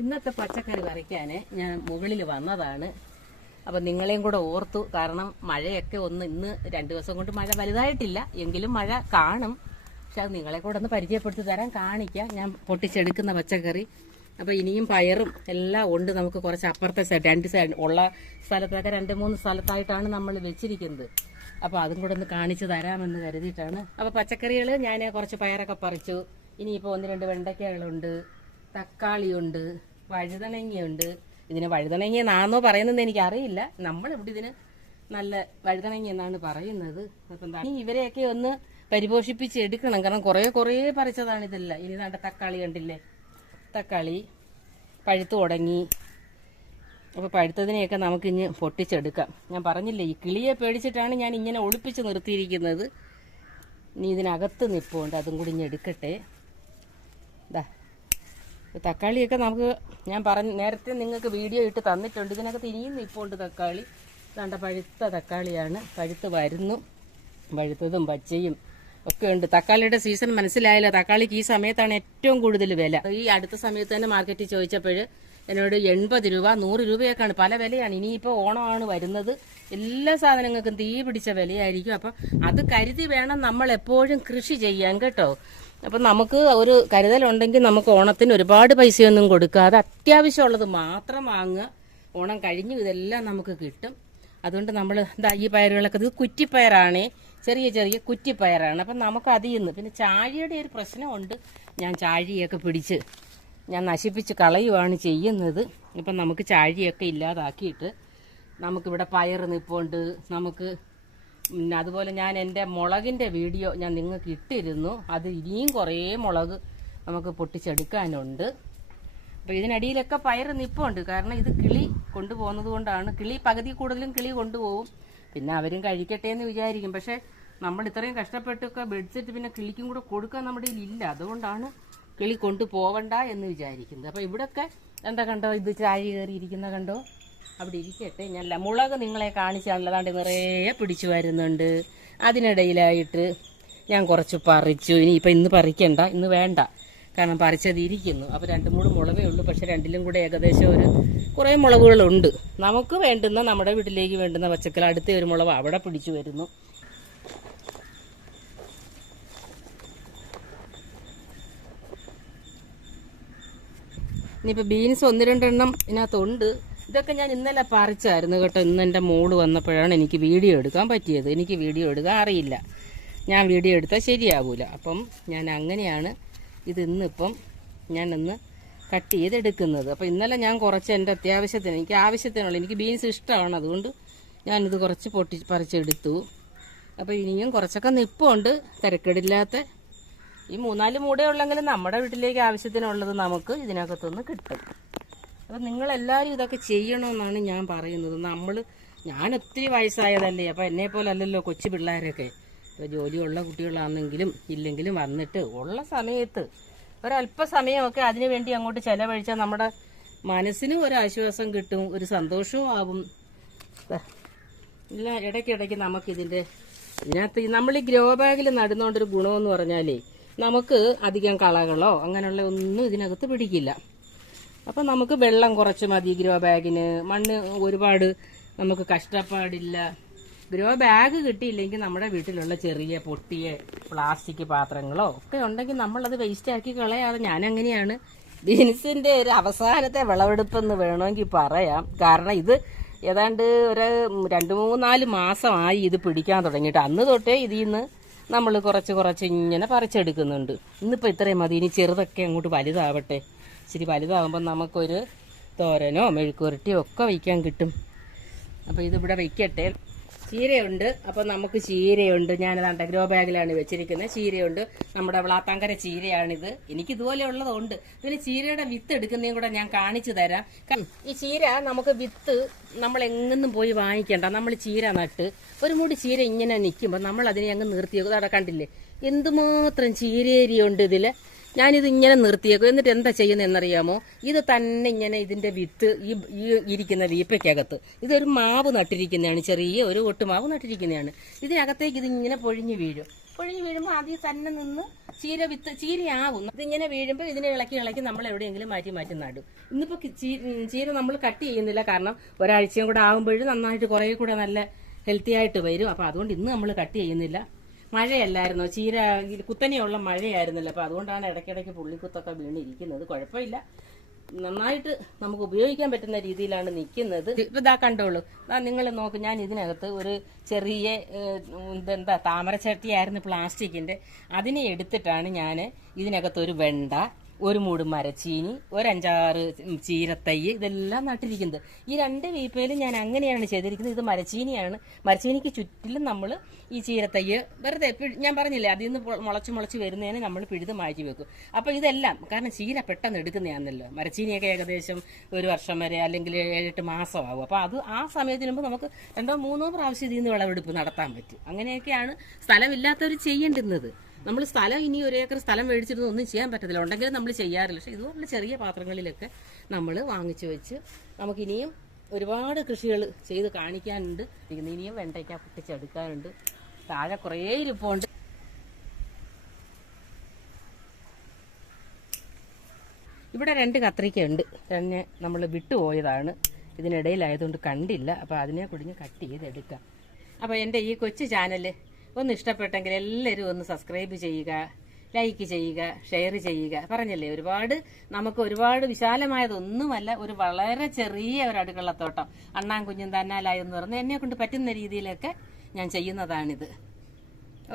ഇന്നത്തെ പച്ചക്കറി പറിക്കാൻ ഞാൻ മുകളിൽ വന്നതാണ്. അപ്പം നിങ്ങളെയും കൂടെ ഓർത്തു. കാരണം മഴയൊക്കെ ഒന്ന് ഇന്ന് രണ്ട് ദിവസം കൊണ്ട് മഴ വലുതായിട്ടില്ല. എങ്കിലും മഴ കാണും. പക്ഷെ അത് നിങ്ങളെ കൂടെ ഒന്ന് പരിചയപ്പെടുത്തി തരാൻ കാണിക്കാം. ഞാൻ പൊട്ടിച്ചെടുക്കുന്ന പച്ചക്കറി. അപ്പോൾ ഇനിയും പയറും എല്ലാം ഉണ്ട് നമുക്ക് കുറച്ച് അപ്പുറത്തെ സൈഡ് രണ്ട് സൈഡ് ഉള്ള സ്ഥലത്തൊക്കെ രണ്ട് മൂന്ന് സ്ഥലത്തായിട്ടാണ് നമ്മൾ വെച്ചിരിക്കുന്നത്. അപ്പോൾ അതും കൂടെ ഒന്ന് കാണിച്ചു തരാമെന്ന് കരുതിയിട്ടാണ്. അപ്പോൾ പച്ചക്കറികൾ ഞാൻ കുറച്ച് പയറൊക്കെ പറിച്ചു. ഇനിയിപ്പോൾ ഒന്ന് രണ്ട് വെണ്ടയ്ക്കകളുണ്ട് തക്കാളിയുണ്ട് വഴുതനങ്ങയുണ്ട്. ഇതിന് വഴുതണങ്ങ എന്നാണോ പറയുന്നത് എനിക്ക് അറിയില്ല നമ്മളിവിടെ ഇതിന് നല്ല വഴുതണങ്ങ എന്നാണ് പറയുന്നത്. അപ്പം ഇവരെയൊക്കെ ഒന്ന് പരിപോഷിപ്പിച്ച് എടുക്കണം. കാരണം കുറേ കുറേ പറിച്ചതാണ് ഇതല്ല. ഇനി നാണ്ട തക്കാളി കണ്ടില്ലേ? തക്കാളി പഴുത്തു തുടങ്ങി. അപ്പോൾ പഴുത്തതിനെയൊക്കെ നമുക്ക് ഇനി പൊട്ടിച്ചെടുക്കാം. ഞാൻ പറഞ്ഞില്ലേ ഈ കിളിയെ പേടിച്ചിട്ടാണ് ഞാൻ ഇങ്ങനെ ഒളിപ്പിച്ച് നിർത്തിയിരിക്കുന്നത്. ഇനി ഇതിനകത്ത് നിൽപ്പുണ്ട് അതും കൂടി ഇനി എടുക്കട്ടെ. ഇതാ തക്കാളിയൊക്കെ നമുക്ക് ഞാൻ പറഞ്ഞ നേരത്തെ നിങ്ങൾക്ക് വീഡിയോ ഇട്ട് തന്നിട്ടുണ്ട്. ഇതിനകത്ത് ഇനിയും നിൽപ്പുണ്ട് തക്കാളി. കണ്ട പഴുത്ത തക്കാളിയാണ്. പഴുത്ത് വരുന്നു. പഴുത്തതും പച്ചയും ഒക്കെ ഉണ്ട്. തക്കാളിയുടെ സീസൺ മനസ്സിലായില്ല. തക്കാളിക്ക് ഈ സമയത്താണ് ഏറ്റവും കൂടുതൽ വില. ഈ അടുത്ത സമയത്ത് തന്നെ മാർക്കറ്റിൽ ചോദിച്ചപ്പോൾ എന്നോട് എൺപത് രൂപ നൂറ് രൂപയൊക്കെയാണ്. പല വിലയാണ്. ഇനിയിപ്പോൾ ഓണമാണ് വരുന്നത്. എല്ലാ സാധനങ്ങൾക്കും തീ പിടിച്ച വിലയായിരിക്കും. അപ്പം അത് കരുതി വേണം നമ്മൾ എപ്പോഴും കൃഷി ചെയ്യാൻ കേട്ടോ. അപ്പം നമുക്ക് ഒരു കരുതലുണ്ടെങ്കിൽ നമുക്ക് ഓണത്തിന് ഒരുപാട് പൈസയൊന്നും കൊടുക്കാതെ അത്യാവശ്യമുള്ളത് മാത്രം വാങ്ങുക. ഓണം കഴിഞ്ഞു ഇതെല്ലാം നമുക്ക് കിട്ടും. അതുകൊണ്ട് നമ്മൾ എന്താ ഈ പയറുകളൊക്കെ ഇത് കുറ്റിപ്പയറാണേ. ചെറിയ ചെറിയ കുറ്റിപ്പയറാണ്. അപ്പം നമുക്ക് അതിൽ നിന്ന് പിന്നെ ചാഴിയുടെ ഒരു പ്രശ്നമുണ്ട്. ഞാൻ ചാഴിയൊക്കെ പിടിച്ച് ഞാൻ നശിപ്പിച്ച് കളയുവാണ് ചെയ്യുന്നത്. ഇപ്പം നമുക്ക് ചാഴിയൊക്കെ ഇല്ലാതാക്കിയിട്ട് നമുക്കിവിടെ പയർ നിൽപ്പുണ്ട് നമുക്ക് പിന്നെ അതുപോലെ ഞാൻ എന്റെ മുളകിന്റെ വീഡിയോ ഞാൻ നിങ്ങൾക്ക് ഇട്ടിരുന്നു. അത് ഇനിയും കുറേ മുളക് നമുക്ക് പൊട്ടിച്ചെടുക്കാനുണ്ട്. അപ്പോൾ ഇതിനടിയിലൊക്കെ പയർ നിപ്പുണ്ട്. കാരണം ഇത് കിളി കൊണ്ടുപോകുന്നത് കൊണ്ടാണ്. കിളി പകുതി കൂടുതലും കിളി കൊണ്ടുപോകും. പിന്നെ അവരും കഴിക്കട്ടെ എന്ന് വിചാരിക്കും. പക്ഷേ നമ്മൾ ഇത്രയും കഷ്ടപ്പെട്ടൊക്കെ ബെഡ്സെറ്റ് പിന്നെ കിളിക്കും കൂടെ കൊടുക്കാൻ നമ്മുടെ കയ്യിൽ ഇല്ല. അതുകൊണ്ടാണ് കിളി കൊണ്ടുപോവണ്ട എന്ന് വിചാരിക്കുന്നത്. അപ്പോൾ ഇവിടെയൊക്കെ എന്താ കണ്ടോ? ഇത് ചാഴി കയറിയിരിക്കുന്ന കണ്ടോ? അവിടെ ഇരിക്കട്ടെ. ഞാൻ മുളക് നിങ്ങളെ കാണിച്ചാണല്ലോ അതാണ്ട് നിറയെ പിടിച്ചു വരുന്നുണ്ട്. അതിനിടയിലായിട്ട് ഞാൻ കുറച്ച് പറിച്ചു. ഇനി ഇപ്പം ഇന്ന് പറിക്കണ്ട ഇന്ന് വേണ്ട. കാരണം പറിച്ചത് ഇരിക്കുന്നു. അപ്പോൾ രണ്ട് മൂന്ന് മുളകേ ഉള്ളൂ. പക്ഷെ രണ്ടിലും കൂടെ ഏകദേശം ഒരു കുറേ മുളകുകളുണ്ട്. നമുക്ക് വേണ്ടുന്ന നമ്മുടെ വീട്ടിലേക്ക് വേണ്ടുന്ന പച്ചക്കറി അടുത്ത ഒരു മുളക് അവിടെ പിടിച്ചു വരുന്നു. ഇനിയിപ്പോൾ ബീൻസ് ഒന്ന് രണ്ടെണ്ണം ഇതിനകത്തുണ്ട്. ഇതൊക്കെ ഞാൻ ഇന്നലെ പറിച്ചായിരുന്നു കേട്ടോ. ഇന്ന് എന്റെ മോൾ വന്നപ്പോഴാണ് എനിക്ക് വീഡിയോ എടുക്കാൻ പറ്റിയത്. എനിക്ക് വീഡിയോ എടുക്കാൻ അറിയില്ല. ഞാൻ വീഡിയോ എടുത്താൽ ശരിയാവൂല. അപ്പം ഞാൻ അങ്ങനെയാണ് ഇത് ഇന്നിപ്പം ഞാൻ ഇന്ന് കട്ട് ചെയ്തെടുക്കുന്നത്. അപ്പോൾ ഇന്നലെ ഞാൻ കുറച്ച് എന്റെ അത്യാവശ്യത്തിന് എനിക്ക് ആവശ്യത്തിനുള്ള എനിക്ക് ബീൻസ് ഇഷ്ടമാണ്. അതുകൊണ്ട് ഞാനിത് കുറച്ച് പൊട്ടി പറിച്ചെടുത്തു. അപ്പോൾ ഇനിയും കുറച്ചൊക്കെ നിപ്പുണ്ട്. തിരക്കേടില്ലാത്ത ഈ മൂന്നാൽ മൂടേ ഉള്ളെങ്കിലും നമ്മുടെ വീട്ടിലേക്ക് ആവശ്യത്തിനുള്ളത് നമുക്ക് ഇതിനകത്തുനിന്ന് കിട്ടും. അപ്പം നിങ്ങളെല്ലാവരും ഇതൊക്കെ ചെയ്യണമെന്നാണ് ഞാൻ പറയുന്നത്. നമ്മൾ ഞാൻ ഒത്തിരി വയസ്സായതല്ലേ അപ്പം എന്നെ പോലെ അല്ലല്ലോ കൊച്ചു പിള്ളേരൊക്കെ. ഇപ്പോൾ ജോലിയുള്ള കുട്ടികളാണെങ്കിലും ഇല്ലെങ്കിലും വന്നിട്ട് ഉള്ള സമയത്ത് ഒരല്പസമയമൊക്കെ അതിനു വേണ്ടി അങ്ങോട്ട് ചിലവഴിച്ചാൽ നമ്മുടെ മനസ്സിനും ഒരു ആശ്വാസം കിട്ടും ഒരു സന്തോഷവും ആവും. ഇല്ല ഇടയ്ക്കിടയ്ക്ക് നമുക്കിതിന്റെ ഇതിനകത്ത് നമ്മൾ ഈ ഗ്രോ ബാഗിൽ നടുന്നോണ്ടൊരു ഗുണമെന്ന് പറഞ്ഞാലേ നമുക്ക് അധികം കളകളോ അങ്ങനെയുള്ള ഒന്നും ഇതിനകത്ത് പിടിക്കില്ല. അപ്പം നമുക്ക് വെള്ളം കുറച്ച് മതി ഗ്രോ ബാഗിന്. മണ്ണ് ഒരുപാട് നമുക്ക് കഷ്ടപ്പാടില്ല. ഗ്രോ ബാഗ് കിട്ടിയില്ലെങ്കിൽ നമ്മുടെ വീട്ടിലുള്ള ചെറിയ പൊട്ടിയ പ്ലാസ്റ്റിക് പാത്രങ്ങളോ ഒക്കെ ഉണ്ടെങ്കിൽ നമ്മളത് വേസ്റ്റ് ആക്കി കളയാതെ ഞാനങ്ങനെയാണ് ബീൻസിന്റെ ഒരു അവസാനത്തെ വിളവെടുപ്പെന്ന് വേണമെങ്കിൽ പറയാം. കാരണം ഇത് ഏതാണ്ട് ഒരു രണ്ട് മൂന്നാൽ മാസമായി ഇത് പിടിക്കാൻ തുടങ്ങിയിട്ട്. അന്ന് തൊട്ടേ ഇതിൽ നിന്ന് നമ്മൾ കുറച്ച് കുറച്ച് ഇങ്ങനെ പറിച്ചെടുക്കുന്നുണ്ട്. ഇന്നിപ്പോൾ ഇത്രയും മതി. ഇനി ചെറുതൊക്കെ അങ്ങോട്ട് വലുതാവട്ടെ. ഇച്ചിരി വലുതാകുമ്പോൾ നമുക്കൊരു തോരനോ മെഴുക്കുരട്ടിയോ ഒക്കെ വയ്ക്കാൻ കിട്ടും. അപ്പോൾ ഇതിവിടെ വെക്കട്ടെ ചീരയുണ്ട്. അപ്പോൾ നമുക്ക് ചീരയുണ്ട്. ഞാനതാണ്ട് ഗ്രോ ബാഗിലാണ് വെച്ചിരിക്കുന്നത് ചീരയുണ്ട്. നമ്മുടെ വിളാത്താങ്കര ചീരയാണിത്. എനിക്ക് ഇതുപോലെ ഉള്ളതുണ്ട്. പിന്നെ ചീരയുടെ വിത്ത് എടുക്കുന്നതും കൂടെ ഞാൻ കാണിച്ചു തരാം. ഈ ചീര നമുക്ക് വിത്ത് നമ്മൾ എങ്ങനും പോയി വാങ്ങിക്കണ്ട. നമ്മൾ ചീര നട്ട് ഒരു മുടി ചീര ഇങ്ങനെ നിൽക്കുമ്പോൾ നമ്മൾ അതിനെ അങ്ങ് നിർത്തിയേക്കും അവിടെ കണ്ടില്ലേ? എന്തുമാത്രം ചീരേരിയുണ്ട് ഇതിൽ ഞാനിത് ഇങ്ങനെ നിർത്തിയേക്കും. എന്നിട്ട് എന്താ ചെയ്യുന്നത് എന്നറിയാമോ ഇത് തന്നെ ഇങ്ങനെ ഇതിന്റെ വിത്ത് ഈ ഈ ഇരിക്കുന്ന വീപ്പയ്ക്കകത്ത്. ഇതൊരു മാവ് നട്ടിരിക്കുന്നതാണ്. ചെറിയ ഒരു ഒട്ടുമാവ് നട്ടിരിക്കുന്നതാണ്. ഇതിനകത്തേക്ക് ഇത് ഇങ്ങനെ പൊഴിഞ്ഞു വീഴും. പൊഴിഞ്ഞു വീഴുമ്പോൾ അതിൽ തന്നെ നിന്ന് ചീര വിത്ത് ചീരയാവും. ഇതിങ്ങനെ വീഴുമ്പോൾ ഇതിനെ ഇളക്കി ഇളക്കി നമ്മൾ എവിടെയെങ്കിലും മാറ്റി മാറ്റി നടും. ഇന്നിപ്പോൾ ചീര നമ്മൾ കട്ട് ചെയ്യുന്നില്ല. കാരണം ഒരാഴ്ചയും കൂടെ ആകുമ്പോഴും നന്നായിട്ട് കുറേ കൂടെ നല്ല ഹെൽത്തി ആയിട്ട് വരും. അപ്പോൾ അതുകൊണ്ട് ഇന്ന് നമ്മൾ കട്ട് ചെയ്യുന്നില്ല. മഴയല്ലായിരുന്നോ? ചീര കുത്തനെയുള്ള മഴയായിരുന്നല്ലോ. അപ്പോൾ അതുകൊണ്ടാണ് ഇടയ്ക്കിടയ്ക്ക് പുള്ളിക്കുത്തൊക്കെ വീണിരിക്കുന്നത്. കുഴപ്പമില്ല. നന്നായിട്ട് നമുക്ക് ഉപയോഗിക്കാൻ പറ്റുന്ന രീതിയിലാണ് നിൽക്കുന്നത്. ഇപ്പൊ ഇതാ കണ്ടോളൂ. നിങ്ങൾ നോക്ക് ഞാൻ ഇതിനകത്ത് ഒരു ചെറിയ എന്താ താമരച്ചട്ടിയായിരുന്നു പ്ലാസ്റ്റിക്കിന്റെ. അതിനെ എടുത്തിട്ടാണ് ഞാൻ ഇതിനകത്തൊരു വെണ്ട ഒരു മൂട് മരച്ചീനി ഒരു അഞ്ചാറ് ചീരത്തൈ ഇതെല്ലാം നട്ടിരിക്കുന്നത്. ഈ രണ്ട് വീപ്പയിലും ഞാൻ അങ്ങനെയാണ് ചെയ്തിരിക്കുന്നത്. ഇത് മരച്ചീനിയാണ്. മരച്ചീനിക്ക് ചുറ്റിലും നമ്മൾ ഈ ചീരത്തൈ വെറുതെ ഞാൻ പറഞ്ഞില്ലേ അതിൽ നിന്ന് മുളച്ച് മുളച്ച് വരുന്നതിന് നമ്മൾ പിഴുത് മാറ്റി വെക്കും. അപ്പോൾ ഇതെല്ലാം കാരണം ചീര പെട്ടെന്ന് എടുക്കുന്നതാണല്ലോ. മരച്ചീനിയൊക്കെ ഏകദേശം ഒരു വർഷം വരെ അല്ലെങ്കിൽ ഏഴെട്ട് മാസമാകും. അപ്പോൾ അത് ആ സമയത്തിന് മുമ്പ് നമുക്ക് രണ്ടോ മൂന്നോ പ്രാവശ്യം ഇതിൽ നിന്ന് വിളവെടുപ്പ് നടത്താൻ പറ്റും. അങ്ങനെയൊക്കെയാണ് സ്ഥലമില്ലാത്തവർ ചെയ്യേണ്ടുന്നത്. നമ്മൾ സ്ഥലം ഇനി ഒരേക്കർ സ്ഥലം മേടിച്ചിരുന്ന ഒന്നും ചെയ്യാൻ പറ്റത്തില്ല. ഉണ്ടെങ്കിലും നമ്മൾ ചെയ്യാറില്ല. പക്ഷേ ഇതുപോലുള്ള ചെറിയ പാത്രങ്ങളിലൊക്കെ നമ്മൾ വാങ്ങിച്ചു വെച്ച് നമുക്കിനിയും ഒരുപാട് കൃഷികൾ ചെയ്ത് കാണിക്കാനുണ്ട്. ഇനിയും വെണ്ടയ്ക്ക പൊട്ടിച്ചെടുക്കാനുണ്ട്. താഴെ കുറേ ഇരിപ്പുണ്ട്. ഇവിടെ രണ്ട് കത്രിക്ക ഉണ്ട് തന്നെ നമ്മൾ വിട്ടുപോയതാണ് ഇതിനിടയിലായതുകൊണ്ട് കണ്ടില്ല. അപ്പോൾ അതിനെ കുടിഞ്ഞ് കട്ട് ചെയ്തെടുക്കാം. അപ്പോൾ എന്റെ ഈ കൊച്ചു ചാനൽ ഒന്ന് ഇഷ്ടപ്പെട്ടെങ്കിൽ എല്ലാവരും ഒന്ന് സബ്സ്ക്രൈബ് ചെയ്യുക ലൈക്ക് ചെയ്യുക ഷെയർ ചെയ്യുക. പറഞ്ഞല്ലേ ഒരുപാട് നമുക്ക് ഒരുപാട് വിശാലമായതൊന്നുമല്ല ഒരു വളരെ ചെറിയ ഒരു അടുക്കളത്തോട്ടം. അണ്ണാൻ കുഞ്ഞും തന്നാലായി എന്ന് പറഞ്ഞ് എന്നെ കൊണ്ട് പറ്റുന്ന രീതിയിലൊക്കെ ഞാൻ ചെയ്യുന്നതാണിത്.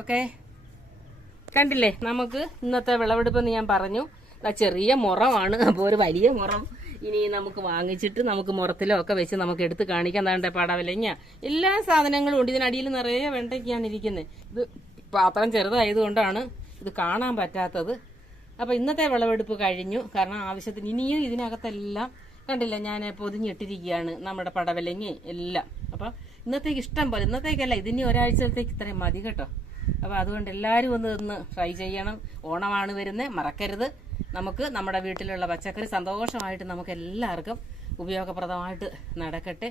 ഓക്കെ കണ്ടില്ലേ നമുക്ക് ഇന്നത്തെ വിളവെടുപ്പെന്ന് ഞാൻ പറഞ്ഞു. ചെറിയ മുറമാണ് അപ്പോൾ ഒരു വലിയ മുറം. ഇനി നമുക്ക് വാങ്ങിച്ചിട്ട് നമുക്ക് മുറത്തിലോ ഒക്കെ വെച്ച് നമുക്ക് എടുത്ത് കാണിക്കാൻ താണ്ടെ പടവലങ്ങ. എല്ലാ സാധനങ്ങളും ഉണ്ട്. ഇതിനടിയിൽ നിറയെ വെണ്ടയ്ക്കാണ് ഇരിക്കുന്നത് ഇത് പാത്രം ചെറുതായതുകൊണ്ടാണ് ഇത് കാണാൻ പറ്റാത്തത്. അപ്പോൾ ഇന്നത്തെ വിളവെടുപ്പ് കഴിഞ്ഞു. കാരണം ആവശ്യത്തിന് ഇനിയും ഇതിനകത്തെല്ലാം കണ്ടില്ല ഞാൻ പൊതിഞ്ഞിട്ടിരിക്കുകയാണ് നമ്മുടെ പടവലങ്ങി എല്ലാം. അപ്പോൾ ഇന്നത്തേക്ക് ഇഷ്ടം പോലെ ഇന്നത്തേക്കല്ല ഇതിനി ഒരാഴ്ചത്തേക്ക് ഇത്രയും മതി കേട്ടോ. അപ്പോൾ അതുകൊണ്ട് എല്ലാവരും ഒന്ന് ഒന്ന് ട്രൈ ചെയ്യണം. ഓണമാണ് വരുന്നത് മറക്കരുത്. നമുക്ക് നമ്മുടെ വീട്ടിലുള്ള പച്ചക്കറി സന്തോഷമായിട്ട് നമുക്ക് എല്ലാവർക്കും ഉപയോഗപ്രദമായിട്ട് നടക്കട്ടെ.